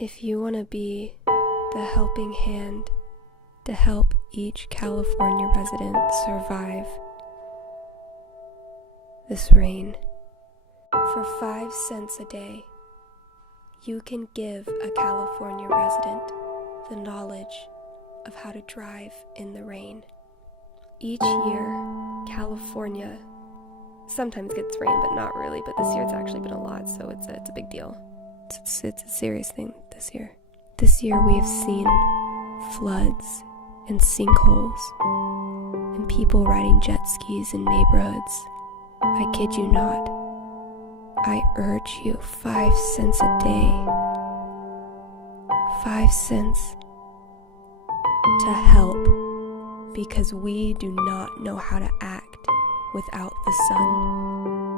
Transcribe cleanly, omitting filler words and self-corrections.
If you want to be the helping hand to help each California resident survive this rain, for 5 cents a day, you can give a California resident the knowledge of how to drive in the rain. Each year, California sometimes gets rain, but not really. But this year it's actually been a lot, so it's a big deal. It's a serious thing this year. This year we have seen floods and sinkholes and people riding jet skis in neighborhoods. I kid you not. I urge you, 5 cents a day, 5 cents to help, because we do not know how to act without the sun.